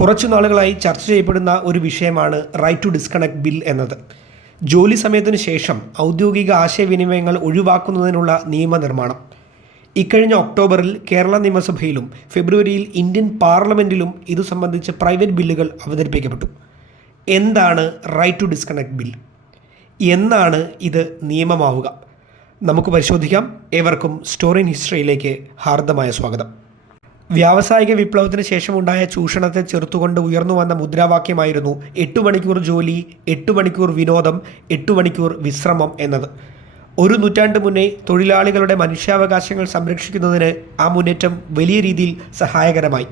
കുറച്ചു നാളുകളായി ചർച്ച ചെയ്യപ്പെടുന്ന ഒരു വിഷയമാണ് റൈറ്റ് ടു ഡിസ്കണക്ട് ബിൽ എന്നത്. ജോലി സമയത്തിന് ശേഷം ഔദ്യോഗിക ആശയവിനിമയങ്ങൾ ഒഴിവാക്കുന്നതിനുള്ള നിയമനിർമ്മാണം. ഇക്കഴിഞ്ഞ ഒക്ടോബറിൽ കേരള നിയമസഭയിലും ഫെബ്രുവരിയിൽ ഇന്ത്യൻ പാർലമെന്റിലും ഇതു സംബന്ധിച്ച് പ്രൈവറ്റ് ബില്ലുകൾ അവതരിപ്പിക്കപ്പെട്ടു. എന്താണ് റൈറ്റ് ടു ഡിസ്കണക്ട് ബിൽ എന്നാണ് ഇത് നിയമമാവുക. നമുക്ക് പരിശോധിക്കാം. ഏവർക്കും സ്റ്റോറി ഇൻ ഹിസ്റ്ററിയിലേക്ക് ഹാർദമായ സ്വാഗതം. വ്യാവസായിക വിപ്ലവത്തിന് ശേഷമുണ്ടായ ചൂഷണത്തെ ചെറുത്തുകൊണ്ട് ഉയർന്നു വന്ന മുദ്രാവാക്യമായിരുന്നു എട്ട് മണിക്കൂർ ജോലി എട്ട് മണിക്കൂർ വിനോദം എട്ട് മണിക്കൂർ വിശ്രമം എന്നത്. ഒരു നൂറ്റാണ്ട് മുന്നേ തൊഴിലാളികളുടെ മനുഷ്യാവകാശങ്ങൾ സംരക്ഷിക്കുന്നതിന് ആ മുന്നേറ്റം വലിയ രീതിയിൽ സഹായകരമായി.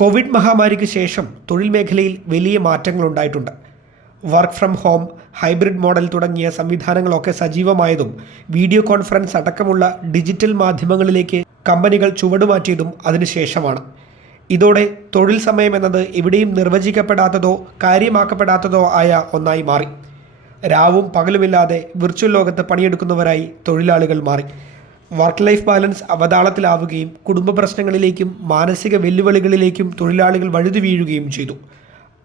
കോവിഡ് മഹാമാരിക്ക് ശേഷം തൊഴിൽ മേഖലയിൽ വലിയ മാറ്റങ്ങൾ ഉണ്ടായിട്ടുണ്ട്. Work from home hybrid model തുടങ്ങിയ സംവിധാനങ്ങളൊക്കെ സജീവമായതും വീഡിയോ കോൺഫറൻസ് അടക്കമുള്ള ഡിജിറ്റൽ മാധ്യമങ്ങളിലേക്ക് കമ്പനികൾ ചുവടുമാറ്റിയതും അതിനുശേഷമാണ്. ഇതോടെ തൊഴിൽ സമയം എന്നത് ഇവിടെയും നിർവചിക്കപ്പെടാത്തതോ കാര്യമാക്കപ്പെടാത്തതോ ആയ ഒന്നായി മാറി. രാവും പകലുമില്ലാതെ വിർച്വൽ ലോകത്ത് പണിയെടുക്കുന്നവരായി തൊഴിലാളികൾ മാറി. വർക്ക് ലൈഫ് ബാലൻസ് അവതാളത്തിലാവുകയും കുടുംബ പ്രശ്നങ്ങളിലേക്കും മാനസിക വെല്ലുവിളികളിലേക്കും തൊഴിലാളികൾ വഴുതി വീഴുകയും ചെയ്തു.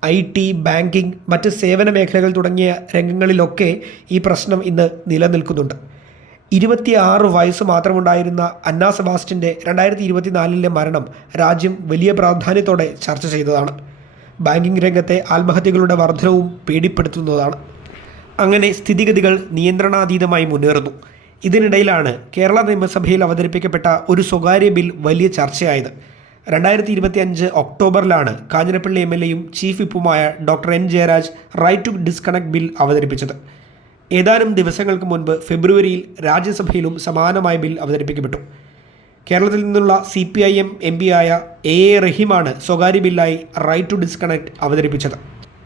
ഐ ടി ബാങ്കിംഗ് മറ്റ് സേവന മേഖലകൾ തുടങ്ങിയ രംഗങ്ങളിലൊക്കെ ഈ പ്രശ്നം ഇന്ന് നിലനിൽക്കുന്നുണ്ട്. ഇരുപത്തിയാറ് വയസ്സ് മാത്രമുണ്ടായിരുന്ന അന്ന സെബാസ്റ്റിന്റെ രണ്ടായിരത്തി ഇരുപത്തിനാലിലെ മരണം രാജ്യം വലിയ പ്രാധാന്യത്തോടെ ചർച്ച ചെയ്തതാണ്. ബാങ്കിംഗ് രംഗത്തെ ആത്മഹത്യകളുടെ വർധനവും പേടിപ്പെടുത്തുന്നതാണ്. അങ്ങനെ സ്ഥിതിഗതികൾ നിയന്ത്രണാതീതമായി മുന്നേറുന്നു. ഇതിനിടയിലാണ് കേരള നിയമസഭയിൽ അവതരിപ്പിക്കപ്പെട്ട ഒരു സ്വകാര്യ ബിൽ വലിയ ചർച്ചയായത്. രണ്ടായിരത്തി ഇരുപത്തി അഞ്ച് ഒക്ടോബറിലാണ് കാഞ്ഞിരപ്പള്ളി എം എൽ എയും chief വിപ്പുമായ doctor N Jayaraj right to disconnect bill അവതരിപ്പിച്ചത്. ഏതാനും ദിവസങ്ങൾക്ക് മുൻപ് ഫെബ്രുവരിയിൽ രാജ്യസഭയിലും സമാനമായ ബിൽ അവതരിപ്പിക്കപ്പെട്ടു. കേരളത്തിൽ നിന്നുള്ള C P I M M പിയായ A A റഹീമാണ് സ്വകാര്യ ബില്ലായി റൈറ്റ് ടു ഡിസ്കണക്ട് അവതരിപ്പിച്ചത്.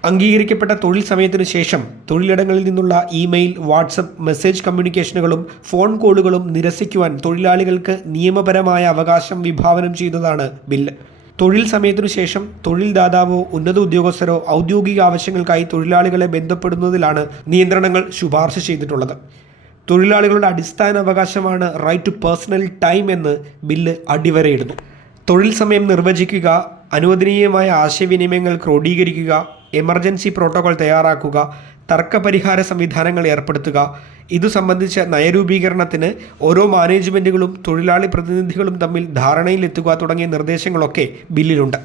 അംഗീകരിക്കപ്പെട്ട തൊഴിൽ സമയത്തിനു ശേഷം തൊഴിലിടങ്ങളിൽ നിന്നുള്ള ഇമെയിൽ വാട്സപ്പ് മെസ്സേജ് കമ്മ്യൂണിക്കേഷനുകളും ഫോൺ കോളുകളും നിരസിക്കുവാൻ തൊഴിലാളികൾക്ക് നിയമപരമായ അവകാശം വിഭാവനം ചെയ്തതാണ് ബില്ല്. തൊഴിൽ സമയത്തിനു ശേഷം തൊഴിൽ ദാതാവോ ഉന്നത ഉദ്യോഗസ്ഥരോ ഔദ്യോഗിക ആവശ്യങ്ങൾക്കായി തൊഴിലാളികളെ ബന്ധപ്പെടുന്നതിലാണ് നിയന്ത്രണങ്ങൾ ശുപാർശ ചെയ്തിട്ടുള്ളത്. തൊഴിലാളികളുടെ അടിസ്ഥാന അവകാശമാണ് റൈറ്റ് ടു പേഴ്സണൽ ടൈം എന്ന് ബില്ല് അടിവരയിടുന്നു. തൊഴിൽ സമയം നിർവചിക്കുക അനുവദനീയമായ ആശയവിനിമയങ്ങൾ ക്രോഡീകരിക്കുക എമർജൻസി പ്രോട്ടോകോൾ തയ്യാറാക്കുക തർക്കപരിഹാര സംവിധാനങ്ങൾ ഏർപ്പെടുത്തുക. ഇതു സംബന്ധിച്ച നയരൂപീകരണത്തിന് ഓരോ മാനേജ്മെന്റുകളും തൊഴിലാളി പ്രതിനിധികളും തമ്മിൽ ധാരണയിലെത്തുക തുടങ്ങിയ നിർദ്ദേശങ്ങളൊക്കെ ബില്ലിലുണ്ട്.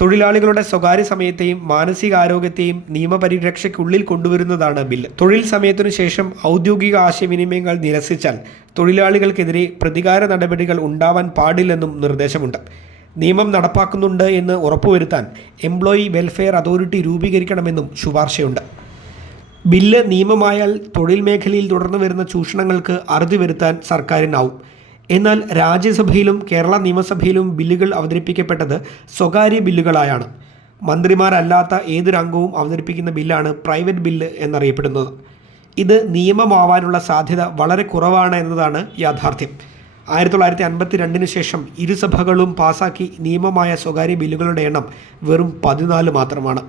തൊഴിലാളികളുടെ സ്വകാര്യ സമയത്തെയും മാനസികാരോഗ്യത്തെയും നിയമപരിരക്ഷയ്ക്കുള്ളിൽ കൊണ്ടുവരുന്നതാണ് ബില്ല്. തൊഴിൽ സമയത്തിനു ശേഷം ഔദ്യോഗിക ആശയവിനിമയങ്ങൾ നിരസിച്ചാൽ തൊഴിലാളികൾക്കെതിരെ പ്രതികാര നടപടികൾ ഉണ്ടാവാൻ പാടില്ലെന്നും നിർദ്ദേശമുണ്ട്. നിയമം നടപ്പാക്കുന്നുണ്ട് എന്ന് ഉറപ്പുവരുത്താൻ എംപ്ലോയി വെൽഫെയർ അതോറിറ്റി രൂപീകരിക്കണമെന്നും ശുപാർശയുണ്ട്. ബില്ല് നിയമമായാൽ തൊഴിൽ മേഖലയിൽ തുടർന്നു വരുന്ന ചൂഷണങ്ങൾക്ക് അറുതി വരുത്താൻ സർക്കാരിനാവും. എന്നാൽ രാജ്യസഭയിലും കേരള നിയമസഭയിലും ബില്ലുകൾ അവതരിപ്പിക്കപ്പെട്ടത് സ്വകാര്യ ബില്ലുകളായാണ്. മന്ത്രിമാരല്ലാത്ത ഏതൊരു അംഗവും അവതരിപ്പിക്കുന്ന ബില്ലാണ് പ്രൈവറ്റ് ബില്ല് എന്നറിയപ്പെടുന്നത്. ഇത് നിയമമാവാനുള്ള സാധ്യത വളരെ കുറവാണ് എന്നതാണ് യാഥാർത്ഥ്യം. ആയിരത്തി തൊള്ളായിരത്തി അൻപത്തി രണ്ടിന് ശേഷം ഇരുസഭകളും പാസാക്കി നിയമമായ സ്വകാര്യ ബില്ലുകളുടെ എണ്ണം വെറും പതിനാല് മാത്രമാണ്.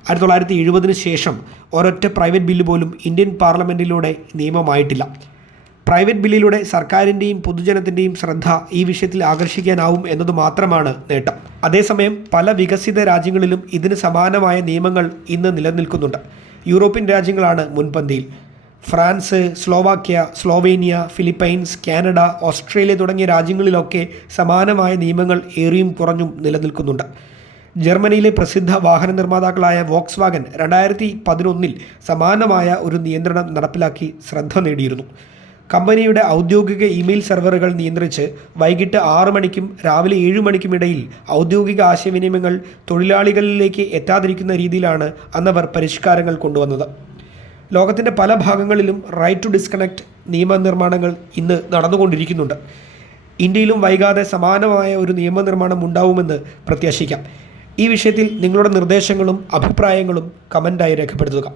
ആയിരത്തി തൊള്ളായിരത്തി എഴുപതിന് ശേഷം ഒരൊറ്റ പ്രൈവറ്റ് ബില്ല് പോലും ഇന്ത്യൻ പാർലമെന്റിലൂടെ നിയമമായിട്ടില്ല. പ്രൈവറ്റ് ബില്ലിലൂടെ സർക്കാരിന്റെയും പൊതുജനത്തിന്റെയും ശ്രദ്ധ ഈ വിഷയത്തിൽ ആകർഷിക്കാനാവും എന്നത് മാത്രമാണ് നേട്ടം. അതേസമയം പല വികസിത രാജ്യങ്ങളിലും ഇതിന് സമാനമായ നിയമങ്ങൾ ഇന്ന് നിലനിൽക്കുന്നുണ്ട്. യൂറോപ്യൻ രാജ്യങ്ങളാണ് മുൻപന്തിയിൽ. France Slovakia Slovenia Philippines Canada Australia തുടങ്ങിയ രാജ്യങ്ങളിലൊക്കെ സമാനമായ നിയമങ്ങൾ ഏറിയും കുറഞ്ഞും നിലനിൽക്കുന്നുണ്ട്. ജർമ്മനിയിലെ പ്രസിദ്ധ വാഹന നിർമ്മാതാക്കളായ വോക്സ് വാഗൻ രണ്ടായിരത്തി പതിനൊന്നിൽ സമാനമായ ഒരു നിയന്ത്രണം നടപ്പിലാക്കി ശ്രദ്ധ നേടിയിരുന്നു. കമ്പനിയുടെ ഔദ്യോഗിക ഇമെയിൽ സെർവറുകൾ നിയന്ത്രിച്ച് വൈകിട്ട് ആറ് മണിക്കും രാവിലെ ഏഴ് മണിക്കും ഇടയിൽ ഔദ്യോഗിക ആശയവിനിമയങ്ങൾ തൊഴിലാളികളിലേക്ക് എത്താതിരിക്കുന്ന രീതിയിലാണ് അന്നവർ പരിഷ്കാരങ്ങൾ കൊണ്ടുവന്നത്. ലോകത്തിന്റെ പല ഭാഗങ്ങളിലും റൈറ്റ് ടു ഡിസ്കണക്ട് നിയമനിർമ്മാണങ്ങൾ ഇന്ന് നടന്നുകൊണ്ടിരിക്കുന്നുണ്ട്. ഇന്ത്യയിലും വൈകാതെ സമാനമായ ഒരു നിയമനിർമ്മാണം ഉണ്ടാവുമെന്ന് പ്രത്യാശിക്കാം. ഈ വിഷയത്തിൽ നിങ്ങളുടെ നിർദ്ദേശങ്ങളും അഭിപ്രായങ്ങളും കമന്റായി രേഖപ്പെടുത്തുക.